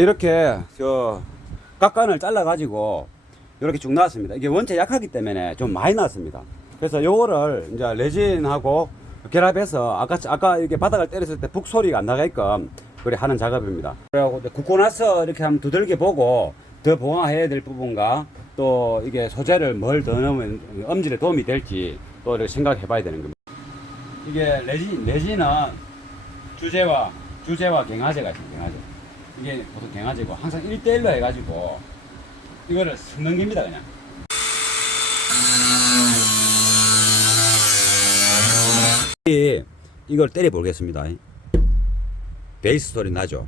이렇게 저 깎간을 잘라 가지고 이렇게 쭉 나왔습니다. 이게 원체 약하기 때문에 좀 많이 나왔습니다. 그래서 요거를 이제 레진하고 결합해서 아까 이렇게 바닥을 때렸을 때 북 소리가 안 나게끔 그래 하는 작업입니다. 그리고 굽고 나서 이렇게 한번 두들겨 보고 더 보강해야 될 부분과 또 이게 소재를 뭘 더 넣으면 엄질에 도움이 될지 또 이렇게 생각해 봐야 되는 겁니다. 이게 레진은 주재와 경화제가 있습니다. 경화제. 이게 보통 경화제고 항상 1대1로 해가지고 이거를 슥 넘깁니다. 그냥 이걸 때려 보겠습니다. 베이스 소리 나죠?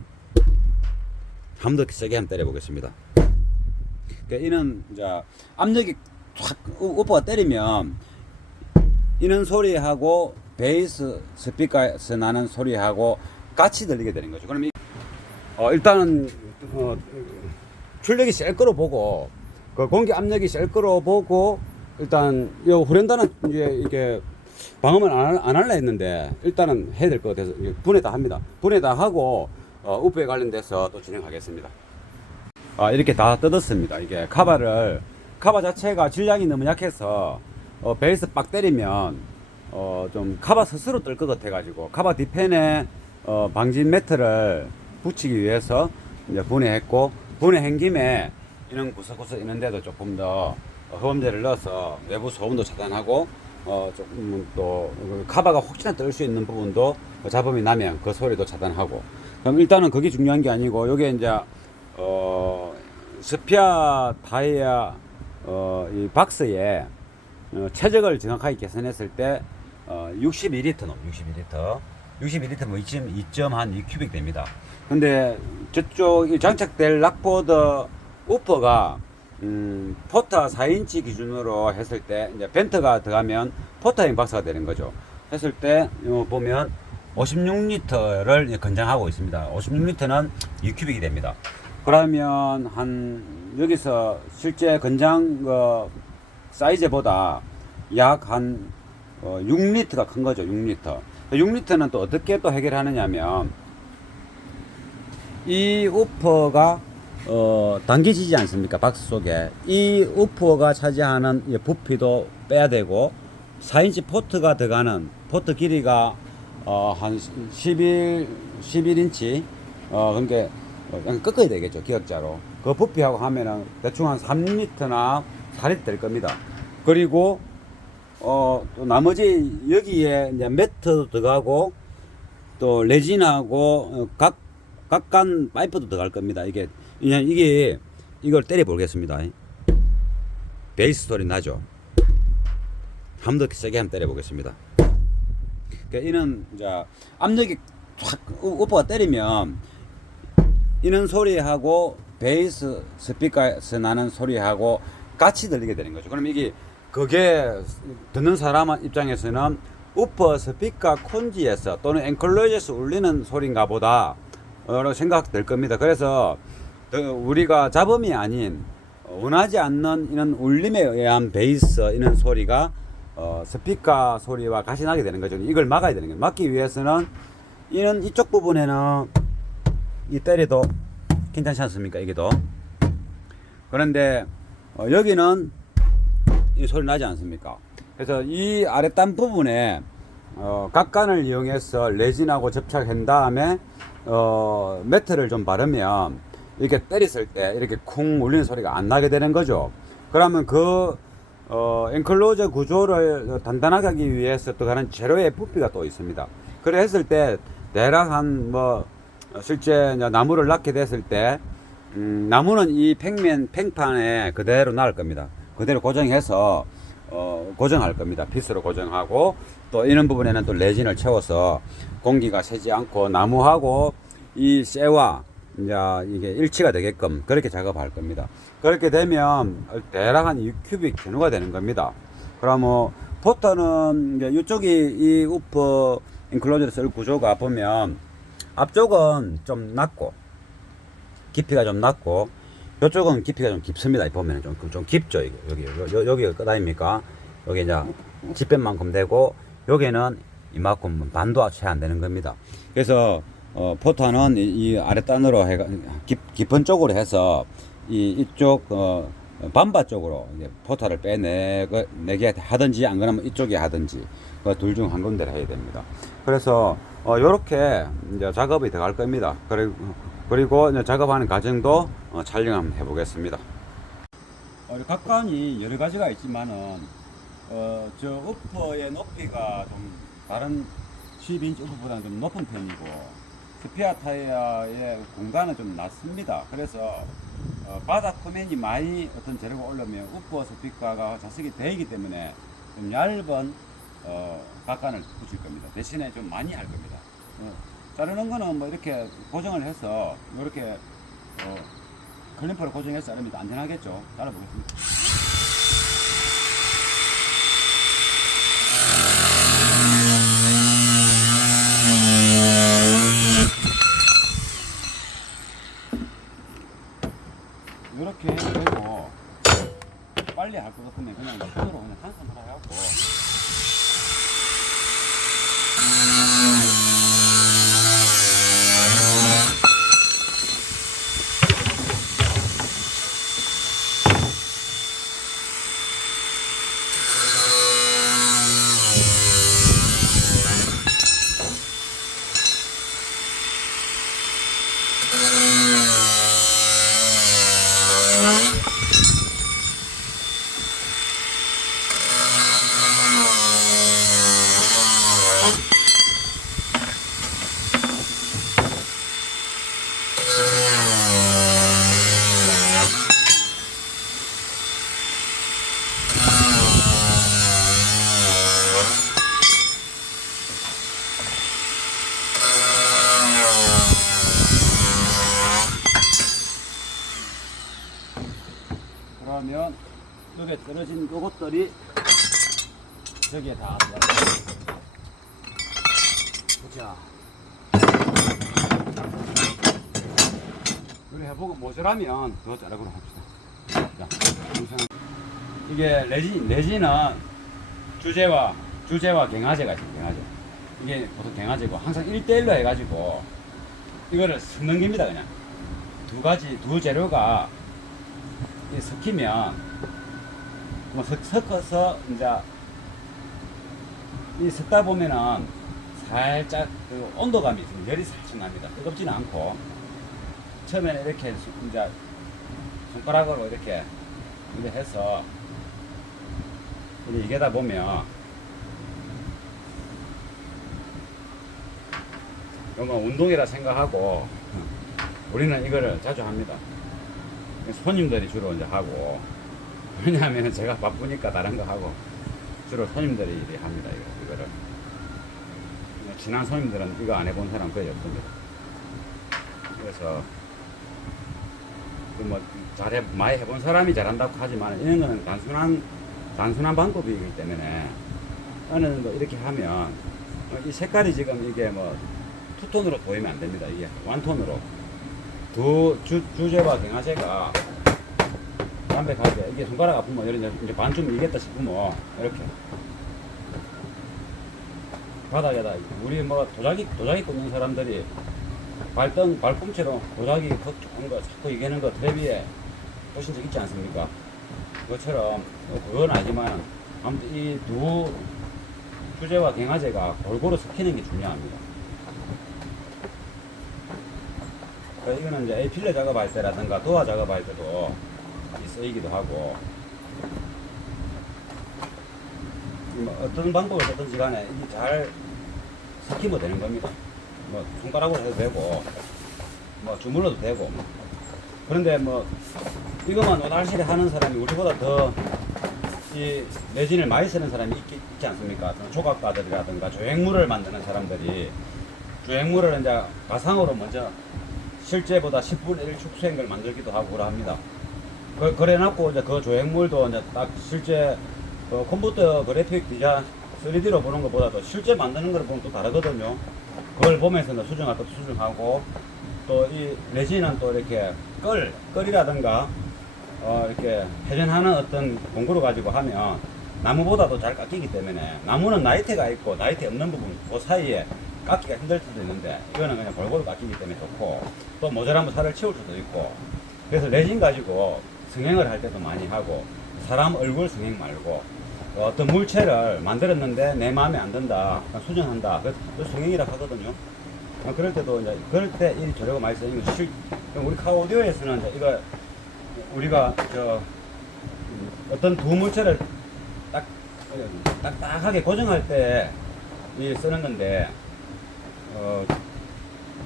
한 번 더 세게 한번 때려 보겠습니다. 그러니까 이는 이제 압력이 확 오퍼가 때리면 이는 소리하고 베이스 스피커에서 나는 소리하고 같이 들리게 되는 거죠. 그럼 일단은 출력이 셀 거로 보고 그 공기 압력이 셀 거로 보고 일단 요 후련다는 이제 이게 방음을 안 할라 했는데 일단은 해야 될 것 같아서 분해다 합니다. 분해다 하고 우프에 관련돼서 또 진행하겠습니다. 이렇게 다 뜯었습니다. 이게 카바 자체가 질량이 너무 약해서 베이스 빡 때리면 좀 카바 스스로 뜰 것 같아 가지고 카바 뒤편에 방진 매트를 붙이기 위해서 이제 분해했고, 분해한 김에 이런 구석구석 있는 데도 조금 더 흡음재를 넣어서 외부 소음도 차단하고 조금 또 카바가 혹시나 뜰 수 있는 부분도 잡음이 나면 그 소리도 차단하고. 그럼 일단은 그게 중요한 게 아니고 요게 이제 스피아 타이어 이 박스에 최적을 정확하게 계산했을 때 62리터 놈 62리터 뭐 2.2큐빅 됩니다. 근데 저쪽 장착될 락보드 우퍼가 포터 4인치 기준으로 했을 때 이제 벤트가 들어가면 포터형 박스가 되는 거죠. 했을 때 보면 56리터를 권장하고 있습니다. 56리터는 2큐빅이 됩니다. 그러면 한 여기서 실제 권장 사이즈보다 약 한 6리터가 큰 거죠. 6리터. 6리터는 또 어떻게 또 해결하느냐면 이 우퍼가 당겨지지 않습니까? 박스 속에. 이 우퍼가 차지하는 부피도 빼야 되고 4인치 포트가 들어가는 포트 길이가 한 11인치 그러니까 꺾어야 되겠죠. 기역자로. 그 부피하고 하면은 대충 한 3리터나 4리터 될 겁니다. 그리고 또 나머지 여기에 이제 매트도 들어가고 또 레진하고 각간 파이프도 들어갈 겁니다. 이걸 때려 보겠습니다. 베이스 소리 나죠? 한 번 더 세게 한번 때려 보겠습니다. 그러니까 이는 이제 압력이 확 오퍼가 때리면 이는 소리하고 베이스 스피커에서 나는 소리하고 같이 들리게 되는 거죠. 그럼 그게 듣는 사람 입장에서는 우퍼 스피커 콘지에서 또는 앵클로즈에서 울리는 소리인가 보다 라고 생각될 겁니다. 그래서 우리가 잡음이 아닌 원하지 않는 이런 울림에 의한 베이스 이런 소리가 스피커 소리와 같이 나게 되는 거죠. 이걸 막아야 되는 거예요. 막기 위해서는 이는 이쪽 부분에는 이 때려도 괜찮지 않습니까? 이게도. 그런데 여기는 이 소리 나지 않습니까? 그래서 이 아랫단 부분에 각간을 이용해서 레진하고 접착한 다음에 매트를 좀 바르면 이렇게 때렸을 때 이렇게 쿵 울리는 소리가 안 나게 되는 거죠. 그러면 엔클로저 구조를 단단하게 하기 위해서 또 다른 재료의 부피가 또 있습니다. 그래 했을 때 대략 실제 나무를 낳게 됐을 때 나무는 이 팽판에 그대로 나을 겁니다. 그대로 고정해서 고정할 겁니다. 빗으로 고정하고 또 이런 부분에는 또 레진을 채워서 공기가 새지 않고 나무하고 이 쇠와 이제 이게 일치가 되게끔 그렇게 작업할 겁니다. 그렇게 되면 대략 한 6큐빅 전후가 되는 겁니다. 그러면 포터는 이제 이쪽이 이 우퍼 인클로저를 쓸 구조가 보면 앞쪽은 좀 낮고 깊이가 좀 낮고 이쪽은 깊이가 좀 깊습니다. 보면 좀 깊죠. 여기가 끝 아닙니까? 여기 이제 집배만큼 되고 여기는 이만큼 반도 채 안 되는 겁니다. 그래서 포탄은 이 아랫단으로 해가 깊은 쪽으로 해서 이쪽 반바 쪽으로 이제 포탄을 빼내게 하든지 안 그러면 이쪽에 하든지 그 둘 중 한 군데를 해야 됩니다. 그래서 요렇게 이제 작업이 들어갈 겁니다. 그리고 이제 작업하는 과정도 촬영 한번 해보겠습니다. 각관이 여러 가지가 있지만은 저 우퍼의 높이가 좀 다른 12인치 우퍼보다는 좀 높은 편이고 스피어 타이어의 공간은 좀 낮습니다. 그래서 바닥 표면이 많이 어떤 재료가 올라오면 우퍼 스피커가 자석이 되기 때문에 좀 얇은 각관을 붙일 겁니다. 대신에 좀 많이 할 겁니다. 자르는 거는 뭐 이렇게 고정을 해서 이렇게 클림퍼를 고정해서 자르면 안전하겠죠. 자르보겠습니다. 이렇게 되고 빨리 할 것 같으면 그냥 손으로 그냥 한 손으로 해갖고 그러면 여기에 떨어진 요것들이 저기에 다 들어가요. 보자. 그래 해보고 모자라면 더 자르도록 합시다. 자, 이게 레진은 주제와 갱화제가 있어요. 갱화제. 이게 보통 갱화제고 항상 1대1로 해가지고 이거를 섞는 겁니다. 그냥 두 재료가 섞이면 뭐 섞어서 이제 이 섞다 보면은 살짝 그 온도감이 좀 열이 살짝 납니다. 뜨겁지는 않고 처음에는 이렇게 이제 손가락으로 이렇게 해서 이게다 보면 이건 운동이라 생각하고 우리는 이거를 자주 합니다. 손님들이 주로 이제 하고, 왜냐하면 제가 바쁘니까 다른 거 하고 주로 손님들이 합니다. 이거를 지난 손님들은 이거 안 해본 사람 거의 없습니다. 그래서 뭐 많이 해본 사람이 잘한다고 하지만 이런 거는 단순한 방법이기 때문에 어느 정도 이렇게 하면 이 색깔이 지금 이게 뭐 투톤으로 보이면 안 됩니다. 이게 완톤으로 주제와 갱화제가 담백하게 이게 손가락 아프면 이제 반쯤 이겠다 싶으면 이렇게 바닥에다 우리 뭐 도자기 꽂는 사람들이 발꿈치로 도자기 좋은 거 자꾸 이기는 거 텔레비에 보신 적 있지 않습니까? 그것처럼 그건 아니지만 아무튼 이 두 주제와 갱화제가 골고루 섞이는 게 중요합니다. 이거는 이제 A-필러 작업할 때라든가 도화 작업할 때도 쓰이기도 하고 어떤 방법을 쓰든지 간에 이게 잘 섞이면 되는 겁니다. 뭐 손가락으로 해도 되고 뭐 주물러도 되고 그런데 뭐 이것만 오달실에 하는 사람이 우리보다 더 이 레진을 많이 쓰는 사람이 있지 않습니까? 조각가들이라든가 조형물을 만드는 사람들이 조형물을 이제 가상으로 먼저 실제보다 10분의 1 축소한 걸 만들기도 하고 그러 합니다. 그래놓고 이제 그 조형물도 이제 딱 실제 컴퓨터 그래픽 디자인 3D로 보는 것보다도 실제 만드는 걸 보면 또 다르거든요. 그걸 보면서 수정할 것도 수정하고 또 이 레진은 또 이렇게 끌이라든가 이렇게 회전하는 어떤 공구를 가지고 하면 나무보다도 잘 깎이기 때문에 나무는 나이테가 있고 나이테 없는 부분 그 사이에 깎기가 힘들 수도 있는데 이거는 그냥 골고루 깎이기 때문에 좋고 또 모자라면 살을 치울 수도 있고 그래서 레진 가지고 성형을 할 때도 많이 하고 사람 얼굴 성형 말고 어떤 물체를 만들었는데 내 마음에 안 든다 수정한다 그래서 성형이라 하거든요. 그럴 때도 이제 그럴 때 이 재료가 많이 쓰이는 거 우리 카오디오에서는 이제 이거 우리가 어떤 두 물체를 딱딱하게 고정할 때 이 쓰는 건데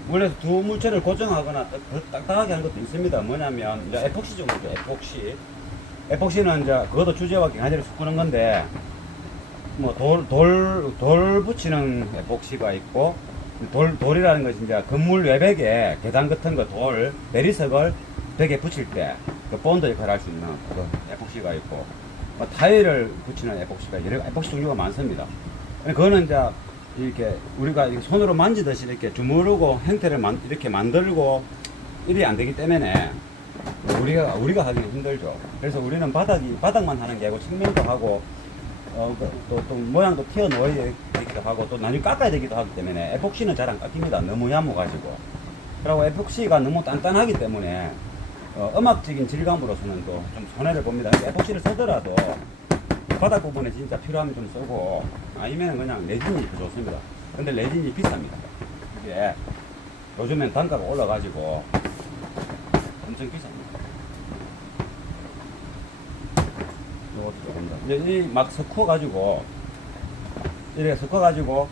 원래 두 물체를 고정하거나 더 딱딱하게 하는 것도 있습니다. 뭐냐면 이제 에폭시 정도죠. 에폭시는 이제 그것도 주제와 강아지를 섞는 건데 뭐 돌 붙이는 에폭시가 있고 돌이라는 것이 이제 건물 외벽에 계단 같은 거 돌 내리석을 벽에 붙일 때 그 본드 역할을 할 수 있는 그 에폭시가 있고 타일을 붙이는 에폭시가 여러 에폭시 종류가 많습니다. 그거는 이제 이렇게 우리가 손으로 만지듯이 이렇게 주무르고 형태를 이렇게 만들고 일이 안 되기 때문에 우리가 하기는 힘들죠. 그래서 우리는 바닥만 하는 게 아니고 측면도 하고 또 모양도 튀어 놓아야 되기도 하고 또 나중에 깎아야 되기도 하기 때문에 에폭시는 잘 안 깎입니다. 너무 야무가지고. 그리고 에폭시가 너무 단단하기 때문에 음악적인 질감으로서는 또 좀 손해를 봅니다. 에폭시를 쓰더라도 바닥 부분에 진짜 필요하면 좀 쓰고 아니면 그냥 레진이 더 좋습니다. 근데 레진이 비쌉니다. 이게 요즘엔 단가가 올라가지고 엄청 비쌉니다. 이것도 조금 더. 이제 막 섞어가지고 이렇게 섞어가지고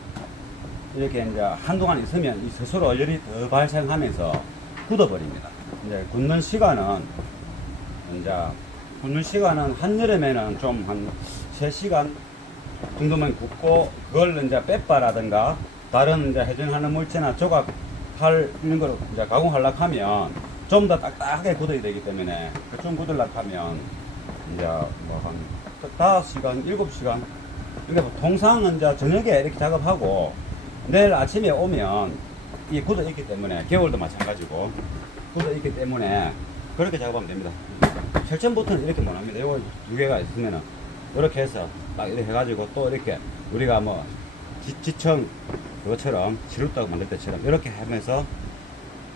이렇게 이제 한동안 있으면 이 스스로 열이 더 발생하면서 굳어버립니다. 이제 굳는 시간은 한여름에는 좀 한 3시간 정도만 굽고 그걸 이제 빼빠라든가 다른 이제 회전하는 물체나 조각 이런 거로 이제 가공하려고 하면 좀 더 딱딱하게 굳어야 되기 때문에 좀 굳으려고 하면 이제 뭐 한 5시간, 7시간 그러니까 통상은 이제 저녁에 이렇게 작업하고 내일 아침에 오면 이게 굳어 있기 때문에 겨울도 마찬가지고 굳어 있기 때문에 그렇게 작업하면 됩니다. 철천부터는 이렇게 못 합니다. 이거 두 개가 있으면은 이렇게 해서 딱 이렇게 해가지고 또 이렇게 우리가 뭐 지청 그것처럼 지루다고 만들 때처럼 이렇게 하면서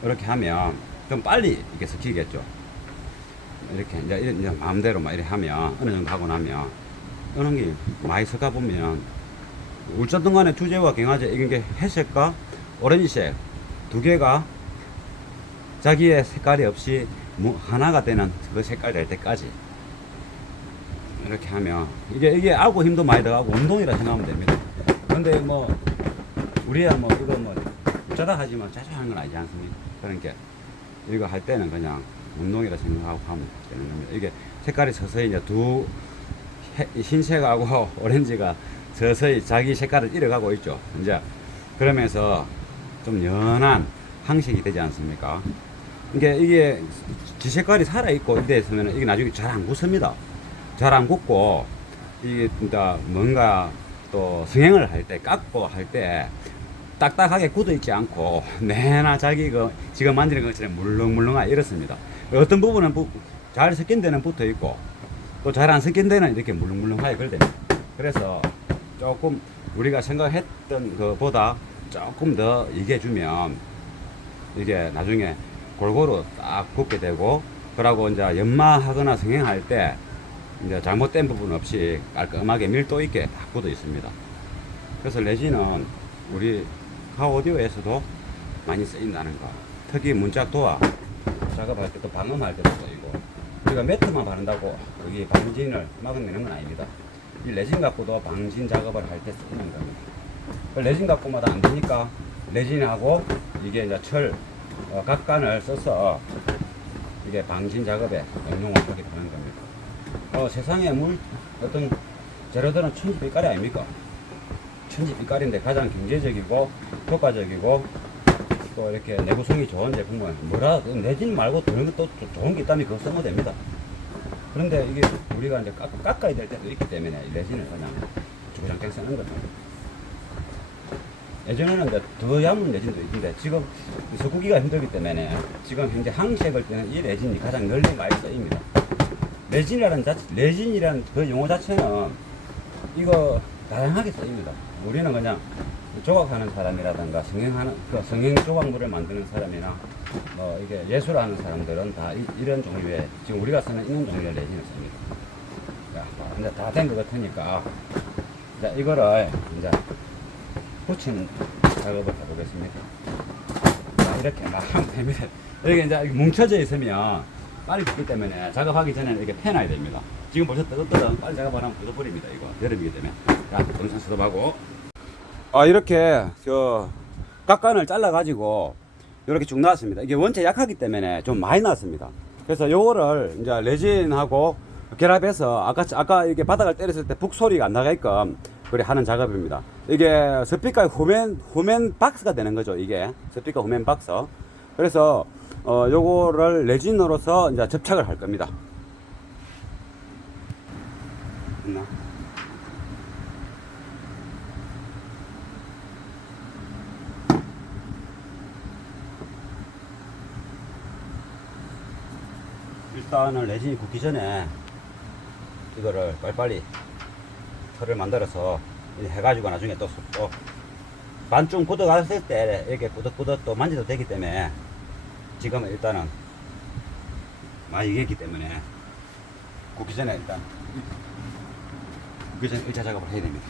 이렇게 하면 그럼 빨리 이렇게 섞이겠죠. 이렇게 이제 마음대로 막 이렇게 하면 어느 정도 하고 나면 어느 게 많이 섞어 보면 어쨌든 간에 주제와 경화제 이게 회색과 오렌지색 두 개가 자기의 색깔이 없이 하나가 되는 그 색깔 될 때까지 이렇게 하면 이게 아구 힘도 많이 들어가고 운동이라 생각하면 됩니다. 근데 뭐 우리야 뭐 이거 뭐 어쩌다 하지만 자주 하는 건 아니지 않습니까? 그러니까 이거 할 때는 그냥 운동이라 생각하고 하면 되는 겁니다. 이게 색깔이 서서히 이제 흰색하고 오렌지가 서서히 자기 색깔을 잃어가고 있죠. 이제 그러면서 좀 연한 황색이 되지 않습니까? 이게 지 색깔이 살아있고 이래 있으면 이게 나중에 잘 안 굳습니다. 잘 안 굳고 이게 뭔가 또 성형을 할 때 깎고 할 때 딱딱하게 굳어 있지 않고 내나 자기 지금 만지는 것처럼 물렁물렁하게 이렇습니다. 어떤 부분은 잘 섞인 데는 붙어 있고 또 잘 안 섞인 데는 이렇게 물렁물렁하게 그러됩니다. 그래서 조금 우리가 생각했던 것보다 조금 더 이겨주면 이게 나중에 골고루 딱 굳게 되고 그러고 이제 연마하거나 성형할 때 이제 잘못된 부분 없이 깔끔하게 밀도 있게 다 굳어 있습니다. 그래서 레진은 우리 카오디오에서도 많이 쓰인다는 거. 특히 문짝 도화 작업할 때도 방음할 때도 쓰이고 우리가 매트만 바른다고 여기 방진을 막아내는 건 아닙니다. 이 레진 갖고도 방진 작업을 할 때 쓰이는 겁니다. 레진 갖고마다 안 되니까 레진하고 이게 이제 각간을 써서 이게 방진 작업에 응용을 하게 되는 겁니다. 세상에 어떤 재료들은 천지빛깔이 아닙니까? 천지빛깔인데 가장 경제적이고 효과적이고 또 이렇게 내구성이 좋은 제품은 레진 말고 다른 것도 좋은 게 있다면 그거 쓰면 됩니다. 그런데 이게 우리가 이제 깎아야 될 때도 있기 때문에 레진을 그냥 주구장창 쓰는 거죠. 예전에는 이제 더 얇은 레진도 있는데 지금 석구기가 힘들기 때문에 지금 현재 항색을 때는 이 레진이 가장 널리 많이 쓰입니다. 레진이라는 그 용어 자체는 이거 다양하게 쓰입니다. 우리는 그냥 조각하는 사람이라든가 성형하는 그 성형 조각물을 만드는 사람이나 뭐 이게 예술하는 사람들은 다 이런 종류의 지금 우리가 쓰는 이런 종류의 레진을 씁니다. 자, 이제 다 된 것 같으니까 자 이거를 이제 붙이는 작업을 해보겠습니다. 자, 이렇게 막 하면 됩니다. 이렇게 이제 뭉쳐져 있으면 빨리 붙기 때문에 작업하기 전에는 이렇게 패놔야 됩니다. 지금 벌써 뜨겁거든. 빨리 작업하면 굳어버립니다. 이거 여름이기 때문에. 자, 동선 스톱하고. 이렇게 저 깎간을 잘라 가지고 이렇게 쭉 놨습니다. 이게 원체 약하기 때문에 좀 많이 놨습니다. 그래서 요거를 이제 레진하고 결합해서 아까 이게 바닥을 때렸을 때 북 소리가 안 나게끔 그래 하는 작업입니다. 이게 스피커 후면 박스가 되는 거죠. 이게 스피커 후면 박스. 그래서 요거를 레진으로서 이제 접착을 할 겁니다. 있나? 일단은 레진이 굳기 전에 이거를 빨리빨리 털을 만들어서 해가지고 나중에 또 반쯤 굳어갔을 때 이렇게 꾸덕꾸덕 또 만져도 되기 때문에 지금은 일단은 많이 익었기 때문에 굳기 전에 일단 굳기 전에 1차 작업을 해야 됩니다.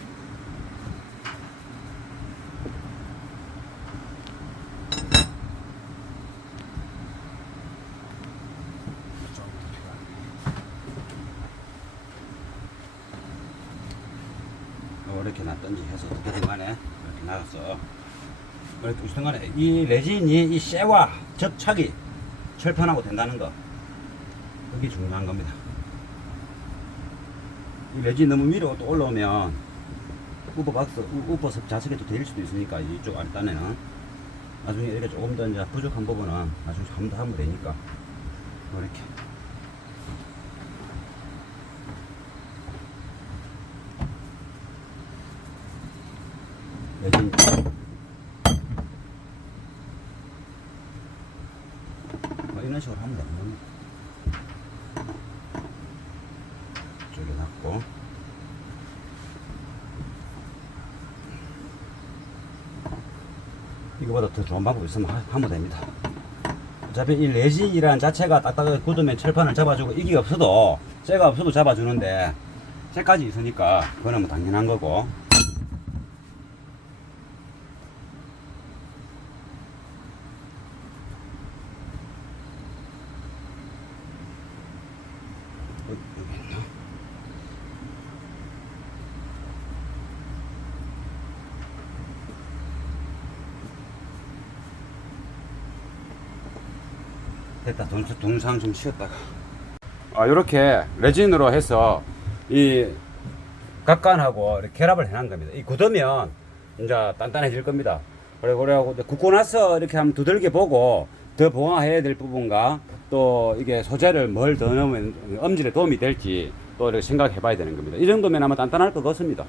이렇게 놨든지 해서 어떻게든 간에 이렇게 나갔어. 이렇게 어쨌든 간에 이 레진이 이 쇠와 접착이 철판하고 된다는 거, 그게 중요한 겁니다. 이 레진 너무 위로 또 올라오면 우퍼 자석에도 데일 수도 있으니까 이쪽 아랫단에는 나중에 이렇게 조금 더 이제 부족한 부분은 나중에 한 번 더 하면 되니까 이렇게. 레진 이런 식으로 하면 되는 겁니다. 이쪽에 놨고 이거보다 더 좋은 방법이 있으면 하면 됩니다. 어차피 이 레진이라는 자체가 딱딱하게 굳으면 철판을 잡아주고 이게 없어도 쇠가 없어도 잡아주는데 쇠까지 있으니까 그거는 뭐 당연한 거고. 됐다. 동상 좀 쉬었다가. 이렇게 레진으로 해서 이 각간하고 이렇게 결합을 해놓은 겁니다. 이 굳으면 이제 단단해질 겁니다. 그래고 굳고 나서 이렇게 한번 두들겨 보고 더 보완해야 될 부분과 또 이게 소재를 뭘 더 넣으면 엄질에 도움이 될지 또 이렇게 생각해 봐야 되는 겁니다. 이 정도면 아마 단단할 것 같습니다.